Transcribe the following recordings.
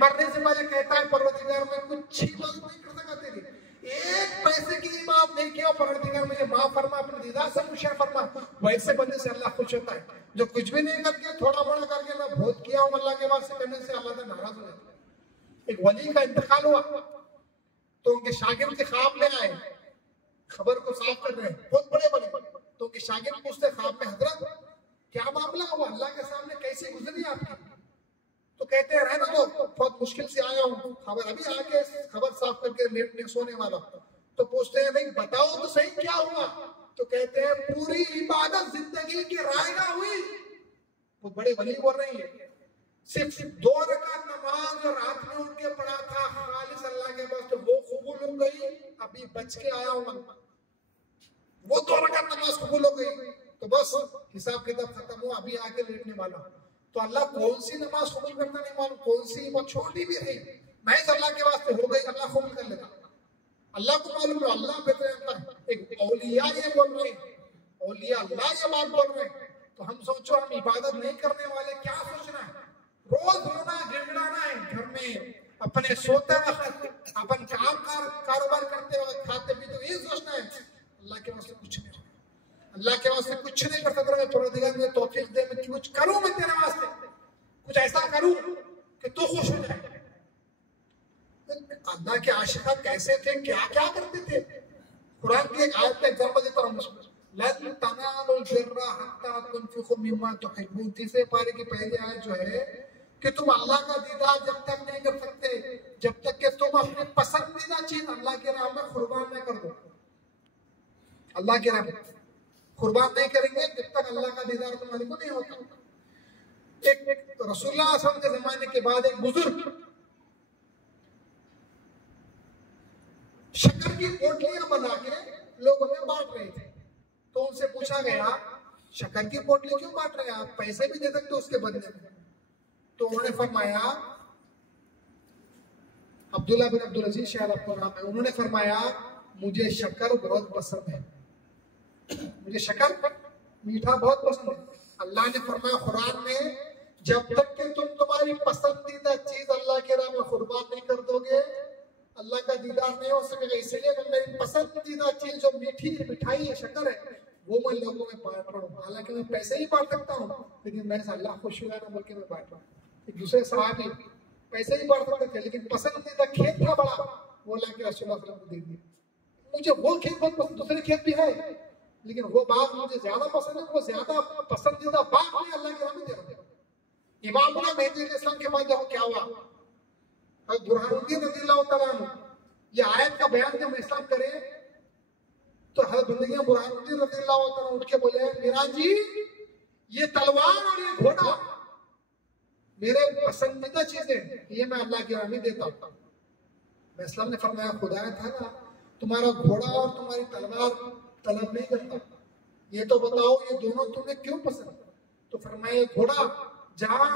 मरने से पहले कहता है परवरदिगार मैं कुछ ही मालूम नहीं कर सका तेरी, एक पैसे की इबादत नहीं किया, परवरदिगार मुझे माफ फरमा, अपने दीदार से खुशियां फरमा। वैसे बंदे से अल्लाह खुश होता है। जो कुछ भी नहीं करके थोड़ा बड़ा करके मैं बहुत किया हूं अल्लाह के वास्ते करने से अल्लाह नाराज हो जाता है। एक वली का इंतकाल हुआ तो उनके शागिर्द के ख्वाब में आए, खबर को साफ कर रहे हैं, बहुत बड़े वली। तो उनके शागिर्द पूछते ख्वाब में, हजरत क्या मामला हुआ, अल्लाह के सामने कैसे गुजरी आपकी? तो कहते हैं रहने दो, बहुत मुश्किल से आया हूँ, खबर अभी आके खबर साफ करके लेटने सोने वाला। तो पूछते हैं भाई बताओ तो सही क्या हुआ? तो कहते हैं पूरी इबादत जिंदगी की रायगा हुई। बहुत बड़े वली बोल रही है, सिर्फ 2 रकात नमाज और रात में उठ के पढ़ा था खालिस अल्लाह के पास, तो वो कबूल हो गई, अभी बच के आया हूँ, वो 2 रकात नमाज कबूल हो गई, तो बस हिसाब किताब खत्म हुआ, अभी आके लेटने वाला। तो अल्लाह कौन सी नमाज कबूल करता नहीं मालूम, कौन सी वो छोटी भी रही, मैं अल्लाह के वास्ते हो गई, अल्लाह कबूल कर लेता। अल्लाह को मालूम है, अल्लाह बेहतर जानता है। एक औलिया ये बोल रहे हैं, औलिया अल्लाह ये बात बोल रहे हैं, तो हम सोचो हम इबादत नहीं करने वाले क्या सोचना है? रोज रोना गिड़गिड़ाना है घर में, अपने सोते वक्त, अपन कारोबार करते वक्त, खाते पीते तो ये सोचना है अल्लाह के वास्ते कुछ नहीं, अल्लाह के वास्ते कुछ नहीं कर सकता। मैं परवरदिगार मुझे तौफीक दे, मैं कुछ करूं, मैं तेरे वास्ते कुछ ऐसा करूं कि तू खुश हो जाए। अल्लाह के आशिक़ कैसे थे, क्या क्या करते थे? कुरान की एक आयत का एग्जांपल देता हूं, लन तनालुल बिर्रा हत्ता तुनफिकू मिम्मा तुहिब्बून। तीसरे पारे की पहली आयत जो है कि तुम अल्लाह का दीदार जब तक नहीं कर सकते जब तक कि तुम अपनी पसंदीदा चीज अल्लाह के राह में कुर्बान न कर दो। अल्लाह के राह में कुर्बान नहीं करेंगे जब तक अल्लाह का दीदार तुम्हारे को नहीं होता। एक रसूलुल्लाह सल्लल्लाहु अलैहि वसल्लम के जमाने के बाद एक बुजुर्ग शक्कर की पोटलियां बना के लोगों में बांट रहे थे। तो उनसे पूछा गया शक्कर की पोटली क्यों बांट रहे हैं आप, पैसे भी दे सकते उसके बदले में। तो उन्होंने फरमाया, अब्दुल्ला बिन अब्दुल अजीज शायद आपको नाम है, उन्होंने फरमाया मुझे शक्कर बहुत पसंद है, मुझे शक्कर मीठा बहुत पसंद है। अल्लाह ने फरमाया कुरान में, जब तक कि तुम तुम्हारी पसंदीदा चीज अल्लाह के राह में कुर्बान नहीं कर दोगे अल्लाह का दीदार नहीं हो सकेगा। इसलिए मैं मेरी पसंदीदा चीज जो मीठी मिठाई है, शक्कर है, वो मैं लोगों में बांट रहा हूँ। हालांकि मैं पैसे ही बांट सकता हूँ, लेकिन मैं अल्लाह खुश हुआ ना बोल के मैं बांट रहा हूँ। एक दूसरे सहाबी पैसे ही बांट सकते थे, लेकिन पसंदीदा खेत था बड़ा, वो लाके रसूलुल्लाह सल्लल्लाहु अलैहि वसल्लम को दे दिया। मुझे वो खेत बहुत पसंद, दूसरे खेत भी है, लेकिन वो बाग मुझे ज्यादा पसंद है, वो ज्यादा पसंदीदा बाग मैं अल्लाह के राह में दे रहा हूँ। इमाम मेहदी अलैहिस्सलाम के बाद देखो क्या हुआ, बुरहानुद्दीन रज़ियल्लाहु तआला अन्हु, ये आयत का बयान जब इस्लाम करे तो हर बंदगी बुरहानुद्दीन रज़ियल्लाहु तआला उठ के बोले, मीरान जी ये तलवार और ये घोड़ा मेरे पसंदीदा चीजें, ये मैं अल्लाह के राह में देता हूँ। इस्लाम ने फरमाया खुदा था ना तुम्हारा घोड़ा और तुम्हारी तलवार तलब नहीं करता, ये तो बताओ ये दोनों तुम्हें क्यों पसंद? तो फरमाया घोड़ा जहाँ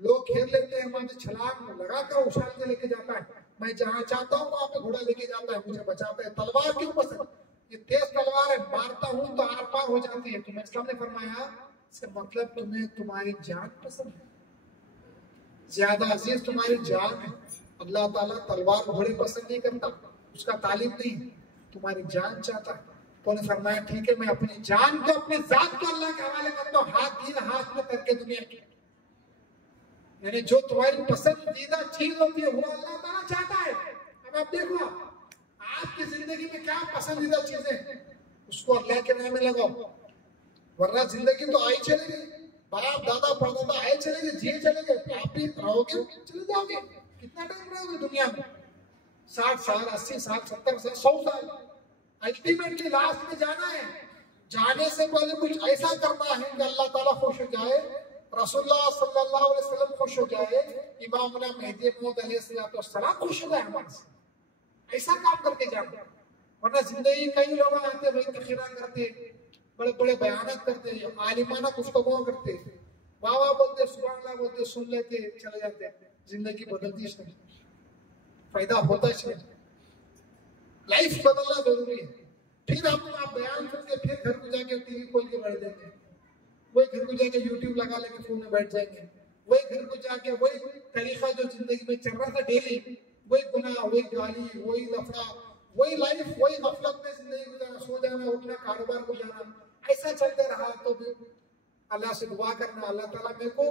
लोग खेल लेते हैं वहां से छलांग लगाकर उछाल के लेके जाता है, मैं जहाँ चाहता हूँ वहां पे घोड़ा लेके जाता है, मुझे बचाता है। तलवार क्यों पसंद? ये तेज तलवार है, मारता हूँ तो आर पार हो जाती है। तुम्हें इस्लाम ने फरमाया इसका मतलब तुम्हें तुम्हारी जान पसंद है, ज्यादा अजीज तुम्हारी जान है। अल्लाह ताला तलवार घोड़े पसंद नहीं करता, उसका तालीम नहीं, तुम्हारी जान चाहता है। तो उन्होंने फरमाया ठीक है मैं अपनी जान को अपने जात को अल्लाह के हवाले करता हूँ, हाथ दिए हाथ में करके दुनिया की, यानी जो तुम्हारी पसंदीदा चीज होती है वो अल्लाह ताला चाहता है। अब आप देखो आपकी जिंदगी में क्या पसंदीदा चीजें, उसको अल्लाह के नाम में लगाओ, वरना जिंदगी तो आई चलेगी, बाप दादा परदादा आए चलेंगे, जिए चलेंगे, आप भी रहोगे चले जाओगे। कितना टाइम रहोगे दुनिया में? 60 साल 80 साल 70 साल 100 साल। अल्टीमेटली लास्ट में जाना है, जाने से पहले कुछ ऐसा करना है कि अल्लाह ताला खुश हो जाए, रसूलुल्लाह सल्लल्लाहु अलैहि वसल्लम खुश हो जाए, इमाम मेहदी मौऊद अलैहिस्सलाम खुश हो जाए हमारे से, ऐसा काम करके जाना। वरना जिंदगी कई लोग आते भाई तकरीरा करते, बड़े बड़े बयानात करते, आलिमाना गुफ्तगू करते, वाह वाह बोलते, सुभान अल्लाह बोलते, सुन लेते चले जाते, जिंदगी बदलती नहीं, फायदा होता ही नहीं। लाइफ बदलना जरूरी है। फिर आप बयान करके फिर घर को जाके टीवी खोल के बैठ जाएंगे, वही घर को जाके यूट्यूब लगा लेके फोन में बैठ जाएंगे, वही घर को जाके वही तरीका जो जिंदगी में चल रहा था डेली, वही गुनाह, वही गाली, वही लफड़ा, वही लाइफ, वही गफलत में जिंदगी गुजारना, सो जाना, उठना, कारोबार को जाना, ऐसा चलते रहा। तो भी अल्लाह से दुआ करना, अल्लाह ताला मेरे को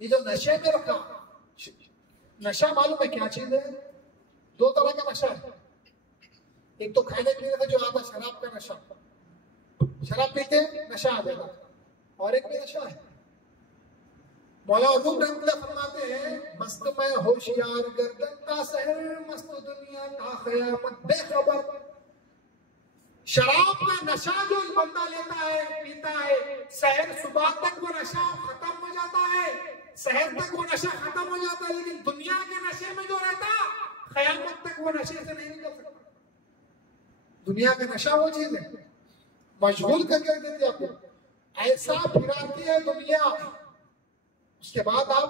ये जो नशे में रखा, नशा मालूम है क्या चीज है? दो तरह का नशा है। एक तो खाने पीने का जो आता शराब का नशा, शराब पीते नशा आ जाएगा, और एक भी नशा है। मौला रूम रहमतुल्लाह फरमाते हैं, मस्त मैं होशियार गर्दन का शहर, मस्त दुनिया का क़यामत बेखबर। शराब का नशा जो बंदा लेता है, पीता है, शहर सुबह तक वो नशा खत्म हो जाता है, शहर तक वो नशा खत्म हो जाता है, लेकिन दुनिया के नशे में जो रहता क़यामत तक वो नशे से नहीं निकल सकता। दुनिया का नशा वो चीज है, मशगूल करके रख देती है आपको, ऐसा फिराती है दुनिया, उसके बाद आप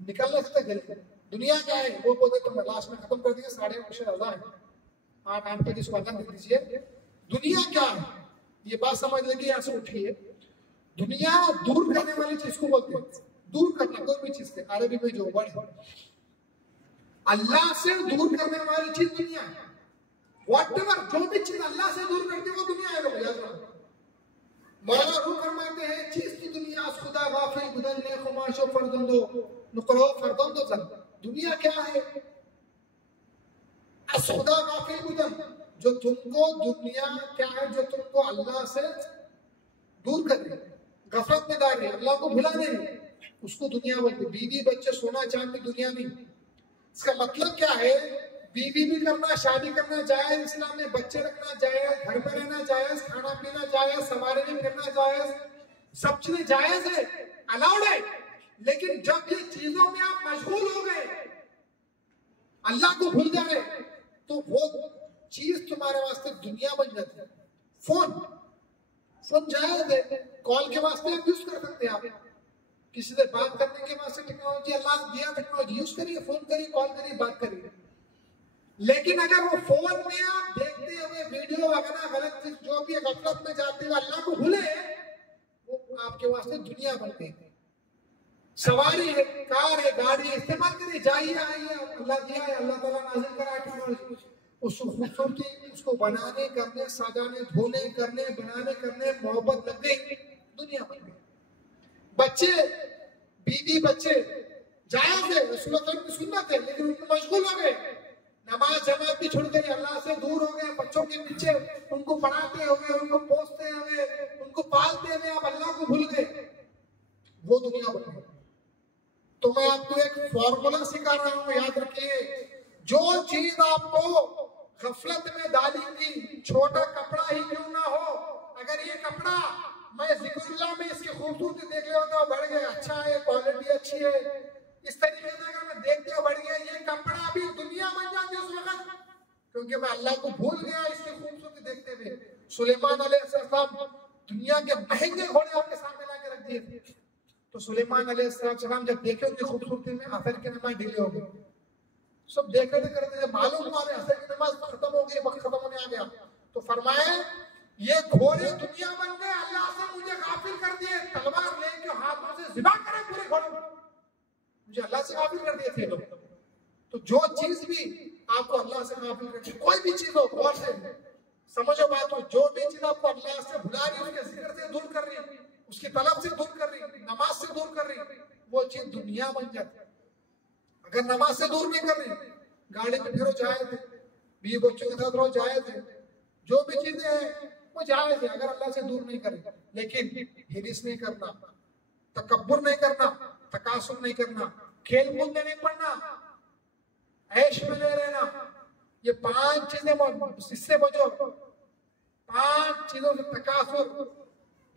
निकल नहीं सकते जल्दी। दुनिया क्या है वो बोलते तुम लास्ट में खत्म कर दिए, 9:30 है, 8 बजे इसको अदन दे दीजिए। दुनिया क्या है ये बात समझ लेंगे, यहाँ से उठिए। दुनिया दूर करने वाली चीज को बोलते हैं, दूर करना कोई भी चीज से, अरबी में जो वर्ड है, अल्लाह से दूर करने वाली चीज दुनिया है। व्हाटएवर जो भी चीज अल्लाह से दूर करती है वो दुनिया है। लोग याद रखो, मौला रूह फरमाते हैं, चीज की दुनिया खुदा गाफिल गुदन ने खुमाशो फरदंदो नुकरो फरदंदो जन। दुनिया क्या है? खुदा गाफिल गुदन, जो तुमको, दुनिया क्या है जो तुमको अल्लाह से दूर कर दे, गफलत में डाल रही, अल्लाह को भुला नहीं, उसको दुनिया बोलते। बीवी बच्चे सोना चांदी दुनिया नहीं। इसका मतलब क्या है? बीवी भी करना, शादी करना जायज इस्लाम में, बच्चे रखना जायज, घर में रहना जायज, खाना पीना जायज, सवारी भी करना जायज, सब चीजें जायज है, अलाउड है। लेकिन जब ये चीजों में आप मशगूल हो गए, अल्लाह को भूल जा रहे, तो वो चीज तुम्हारे वास्ते दुनिया बन जाती है। फोन जायज है, कॉल के वास्ते आप यूज कर सकते हैं, आप किसी से बात करने के वास्ते टेक्नोलॉजी अल्लाह दिया, टेक्नोलॉजी यूज करिए, फोन करिए, कॉल करिए, बात करिए। लेकिन अगर वो फोन में आप देखते हुए वीडियो वगैरह गलत चीज जो भी गफलत में जाते हुए अल्लाह को भूले, वो आपके वास्ते दुनिया बन गई। सवारी है, कार है, गाड़ी है, इस्तेमाल करिए, जाइए आइए, अल्लाह दिया है, अल्लाह ताला नाज़िल करा है टेक्नोलॉजी, उस खूबसूरती उसको बनाने, करने, सजाने, धोने, करने, बनाने, करने मोहब्बत लग गई, दुनिया बन गई। बच्चे, बीवी बच्चे जायज है, रसूलुल्लाह की सुन्नत है, लेकिन उनको मशगूल हो गए, नमाज जमात भी छोड़ गए, अल्लाह से दूर हो गए, बच्चों के पीछे उनको पढ़ाते हुए, उनको पोसते हुए, उनको पालते हुए आप अल्लाह को भूल गए, वो दुनिया बन गई। तो मैं आपको एक फॉर्मूला सिखा रहा हूं, याद रखिए, जो चीज आपको गफलत में डालेंगी, छोटा कपड़ा ही क्यों ना हो, अगर ये कपड़ा मैं जिक्रुल्लाह में इसकी खूबसूरती देख लिया तो बढ़ गया, अच्छा है, क्वालिटी अच्छी है, इस तरीके से अगर मैं देखते हुए बढ़ गया, ये कपड़ा भी दुनिया बन जाती है उस वक्त, क्योंकि मैं अल्लाह को भूल गया इसकी खूबसूरती देखते हुए। सुलेमान अलैहिस्सलाम दुनिया के महंगे घोड़े आपके सामने लाके रख दिए थे, तो सुलेमान अलैहिस्सलाम जब देखे उनकी खूबसूरती में, असर की नमाज डिले हो गई, सब देख रहे थे, करते थे, मालूम हुआ असर की नमाज खत्म हो गई, वक्त खत्म होने आ गया, तो फरमाए ये घोड़े दुनिया बन गए, अल्लाह से मुझे गाफिल कर दिए, तलवार लेके हाथों से ज़िबा करे पूरे घोड़े, मुझे अल्लाह से गाफिल कर दिए थे लोग। तो जो चीज भी आपको अल्लाह से गाफिल करती, कोई भी चीज हो, गौर से समझो बात को, जो भी चीज आपको अल्लाह से भुला रही है, उसके जिक्र से दूर कर रही है, उसकी तलब से दूर कर रही है, नमाज से दूर कर रही है, वो चीज दुनिया बन जाती है। अगर नमाज से दूर नहीं कर रही, गाड़ी में फिरो जायज है, बीवी बच्चों के साथ रहो जायज है, जो भी चीजें हैं वो जायज है, अगर अल्लाह से दूर नहीं करे। लेकिन हिरिस नहीं करना, तकब्बुर नहीं करना, तकासुर नहीं करना, खेल कूद में नहीं पड़ना, ऐश में नहीं रहना, ये 5 चीजें इससे बचो। 5 चीजों से तकासुर,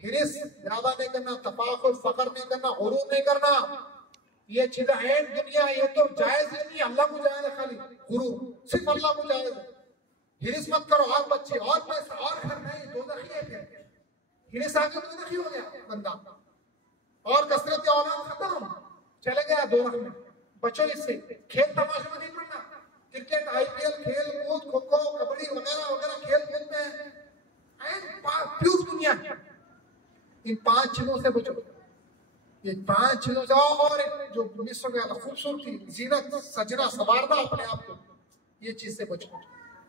हिरिस ज्यादा नहीं करना, तफाखुर, फखर नहीं करना, गुरूर नहीं करना, ये चीजें हैं दुनिया, ये तो जायज नहीं, अल्लाह को जायज है, खाली गुरूर सिर्फ अल्लाह को जायज है। हिरिस मत करो, और बच्चे और पैसा और घर नहीं, दोज़खी है फिर, हिरिस आगे दोज़खी हो गया बंदा, और कसरत औलाद खत्म, चले गया दोज़ख में। बचो इससे, खेल तमाशे में नहीं पड़ना, क्रिकेट, IPL, खेल कूद, खो खो, कबड्डी वगैरह वगैरह खेल कूद में प्यूर दुनिया, इन 5 चीजों से बचो। ये 5 चीजों से, और जो मिस हो गया खूबसूरती, जीनत, सजना, संवारना अपने आप को, ये चीज से बचो।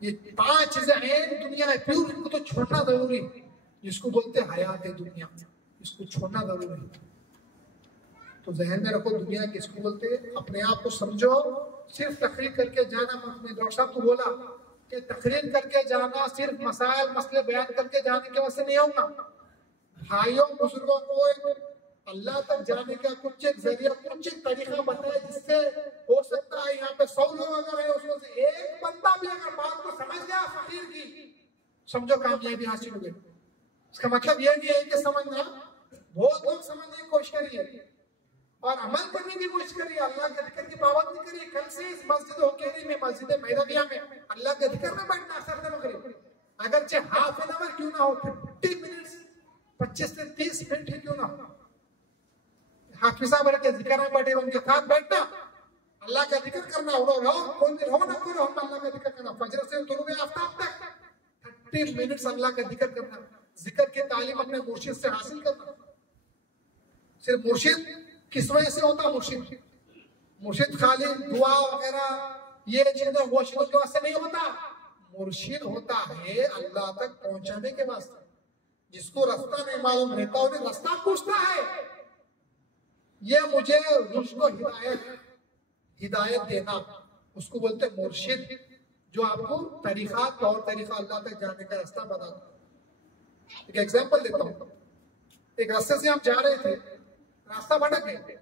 ये 5 चीजें हैं दुनिया है प्यूर, इनको तो छोड़ना जरूरी है। जिसको बोलते हैं हयात है दुनिया, इसको छोड़ना जरूरी है। तो जहन में रखो, दुनिया किसको बोलते हैं? अपने आप को समझो। सिर्फ तकरीर करके जाना मत। डॉक्टर साहब तो बोला कि तकरीर करके जाना सिर्फ मसाइल मसले बयान करके जाने के वजह से नहीं होगा। भाइयों बुजुर्गों को अल्लाह तक जाने का कुछ एक जरिया, कुछ एक तरीका बताए, जिससे हो सकता है यहाँ पे 100 लोग अगर है, उसमें से एक बंदा भी अगर बात को समझ गया फकीर की, समझो कामयाबी हासिल हो गई। इसका मतलब यह नहीं है कि समझना, बहुत लोग समझने की कोशिश करिए और अमल करने की कोशिश करिए, अल्लाह के जिक्र की पाबंदी करिए। कल से इस मस्जिद होकेरी में, मस्जिद मैदानिया में अल्लाह के जिक्र में बैठना असर न करिए। अगर चाहे हाफ एन आवर क्यों ना हो, 50 मिनट, 25 से 30 मिनट ही क्यों ना हो, हाफिज साहब के जिक्र में बैठे, उनके साथ बैठना, अल्लाह का जिक्र करना। उन्होंने कौन भी हो ना करो, हम अल्लाह का जिक्र करना। फजर से तुलूब आफ्ताब तक 30 मिनट अल्लाह का जिक्र करना। जिक्र की तालीम अपने मुर्शिद से हासिल करना। सिर्फ मुर्शिद किस वजह से होता? मुर्शिद खाली दुआ वगैरह ये चीजें वो चीजों की वजह से नहीं होता। मुर्शिद होता है अल्लाह तक पहुंचाने के वास्ते। जिसको रास्ता नहीं मालूम रहता, उन्हें रास्ता पूछता है। ये मुझे रुश्द हिदायत देना, उसको बोलते हैं मुर्शिद, जो आपको तरीका, तौर तरीका अल्लाह तक जाने का रास्ता बताता। एक एग्जांपल देता हूँ। एक रास्ते से हम जा रहे थे, रास्ता भटक गए,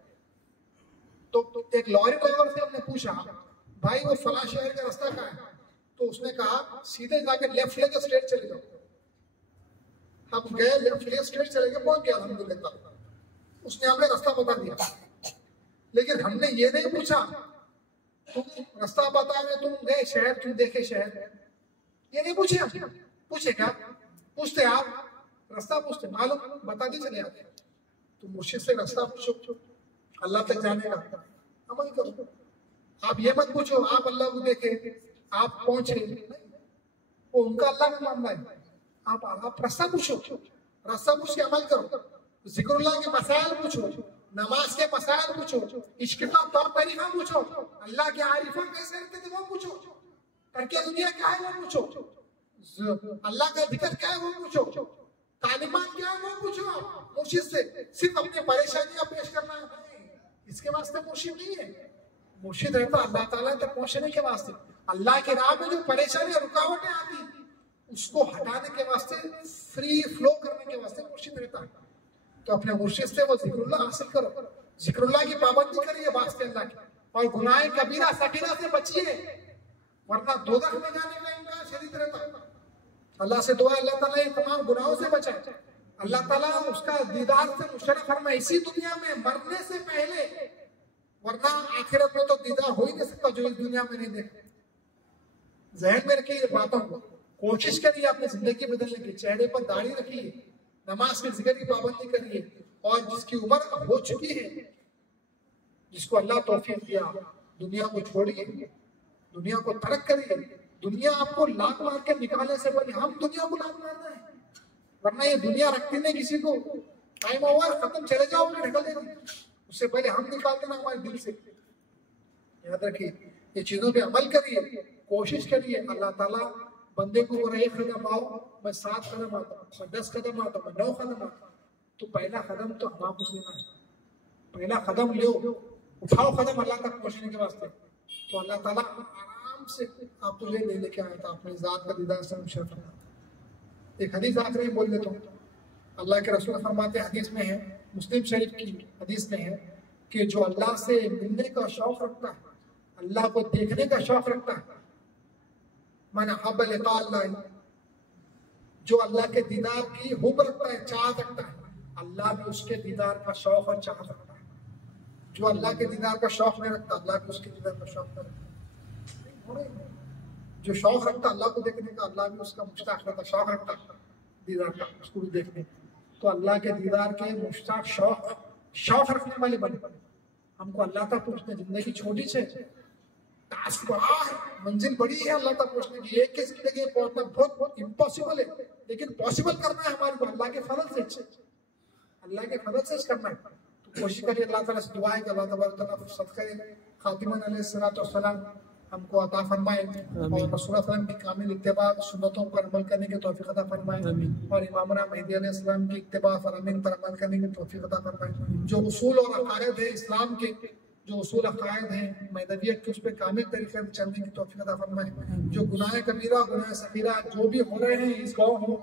तो एक लॉरी ड्राइवर से हमने पूछा, भाई वो फला शहर का रास्ता कहाँ है? तो उसने कहा सीधे जाकर लेफ्ट लेके स्ट्रेट चले जाओ। हम गए, लेफ्ट लेके स्ट्रेट चले गए, पहुंच गया अल्हम्दुलिल्लाह। उसने हमें रास्ता बता दिया, लेकिन हमने ये नहीं पूछा तुम रास्ता बता रहे, तुम गए शहर, तुम देखे शहर, ये नहीं पूछे। पूछे क्या? पूछते आप रास्ता पूछते, मालूम बता दी चले आते। तो मुर्शिद से रास्ता पूछो, अल्लाह तक जाने का अमल करो। आप ये मत पूछो आप अल्लाह को देखे, आप पहुंचे, वो उनका अल्लाह का मामला है। आप रास्ता पूछो, रास्ता पूछ के अमल करो। जिक्रुल्लाह के मसाइल पूछो, नमाज के मसाइल पूछो, इश्क का तौर तरीका पूछो, अल्लाह के आरिफा कैसे रहते थे वो पूछो, करके दुनिया क्या है वो पूछो, अल्लाह का जिक्र क्या है वो पूछो, तालीमात क्या है वो पूछो। आप मुर्शिद से सिर्फ अपनी परेशानियां पेश करना है, इसके वास्ते मुर्शिद नहीं है। मुर्शिद रहता अल्लाह ताला तक पहुंचने के वास्ते। अल्लाह के राह में जो परेशानियां रुकावटें आती, उसको हटाने के वास्ते, फ्री फ्लो करने के वास्ते मुर्शिद रहता है। तो अपने मुर्शिद से वो जिक्रुल्लाह हासिल करो, जिक्रुल्लाह की पाबंदी करिए वास्ते अल्लाह की, और गुनाह कबीरा सगीरा से बचिए, वरना दोज़ख में जाने का इम्कान शदीद रहता है। अल्लाह से दुआ, अल्लाह ताला इन तमाम गुनाहों से बचाए, अल्लाह ताला उसका दीदार से मुशर्रफ फरमाए इसी दुनिया में मरने से पहले, वरना आखिरत में तो दीदार हो ही नहीं सकता जो इस दुनिया में नहीं देखे। जहन में रखिए बातों को, कोशिश करिए अपनी जिंदगी बदलने की। चेहरे पर दाढ़ी रखिए, नमाज के जिक्र की पाबंदी करिए, और जिसकी उम्र हो चुकी है, जिसको अल्लाह तौफीक दिया, दुनिया को छोड़िए, दुनिया को तर्क करिए। दुनिया आपको लात मार के निकालने से पहले हम दुनिया को लात मारना है, वरना ये दुनिया रखती नहीं किसी को। टाइम ओवर, खत्म, चले जाओ, ढकल देंगे, उससे पहले हम निकाल देना हमारे दिल से। याद रखिए, ये चीजों पे अमल करिए, कोशिश करिए। अल्लाह ताला बंदे को बोला 1 कदम आओ, मैं 7 कदम आता हूँ, मैं 10 कदम आता हूँ, मैं 9 कदम आता हूँ। तो पहला कदम तो हम आपको लेना है, पहला कदम लो, उठाओ कदम अल्लाह तक पहुंचने के वास्ते। तो अल्लाह ताला आराम से आपको ये ले लेके आया था, अपनी जात का दीदार से मुशर्रफ करना। एक हदीस आखिरी बोल देता हूँ। अल्लाह के रसूल फरमाते, हदीस में है, मुस्लिम शरीफ की हदीस में है कि जो अल्लाह से मिलने का शौक रखता है, अल्लाह को देखने का शौक रखता है, मन अहब्ब लिक़ा अल्लाह, जो अल्लाह के दीदार की हुब रखता है, चाहत रखता है, अल्लाह भी उसके दीदार का शौक और चाहत रखता है। जो अल्लाह के दीदार का शौक नहीं रखता, अल्लाह भी उसके दीदार का शौक नहीं रखता। जो शौक रखता अल्लाह को देखने का, अल्लाह भी उसका मुश्ताक रहता, शौक रखता दीदार का, उसको भी देखने। तो अल्लाह के दीदार के मुश्ताक, शौक रखने वाले बने। हमको अल्लाह तक पहुंचने, जिंदगी छोटी से टास्क बड़ा है, मंजिल बड़ी है अल्लाह तक पहुंचने की। एक की जिंदगी पहुंचना बहुत इम्पॉसिबल है, लेकिन पॉसिबल करना है हमारे को अल्लाह के फजल से, अल्लाह के फजल से करना है। तो कोशिश करिए, अल्लाह ताला से दुआ है कि अल्लाह तबारक व तआला फुर्सत करे, खातिमा अलैहिस्सलाम हमको अता फरमाए और रसूल सल्लम की कामिल इत्तिबा सुन्नतों पर अमल करने की तौफीक अता फरमाए और इमामुना मेहदी अलैहिस्सलाम की इत्तिबा फरमीन पर अमल करने की तौफीक अता फरमाए। जो उसूल और अकायद है इस्लाम के, जो उसूल अकायद हैं महदवियत के, उस पर कामिल तरीके से चलने की तौफीक अता फरमाए। जो गुनाह कबीरा गुनाह सगीरा जो भी हो रहे हैं इस गाँव हो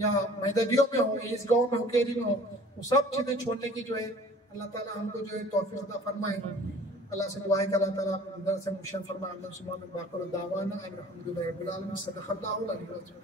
या महदवियों में हो, इस गाँव में हो, केरी में हो, वो सब चीज़ें छोड़ने की जो है अल्लाह ताला हमको जो है तौफीक अता फरमाए। अल्लाह से दुआ है कि अल्लाह ताला अपने दर से मुशन फरमाए। अल्लाह सुब्हान व तआला दावाना अल्हम्दुलिल्लाहि रब्बिल आलमीन। सदक़ल्लाहुल अलीयुल अज़ीम।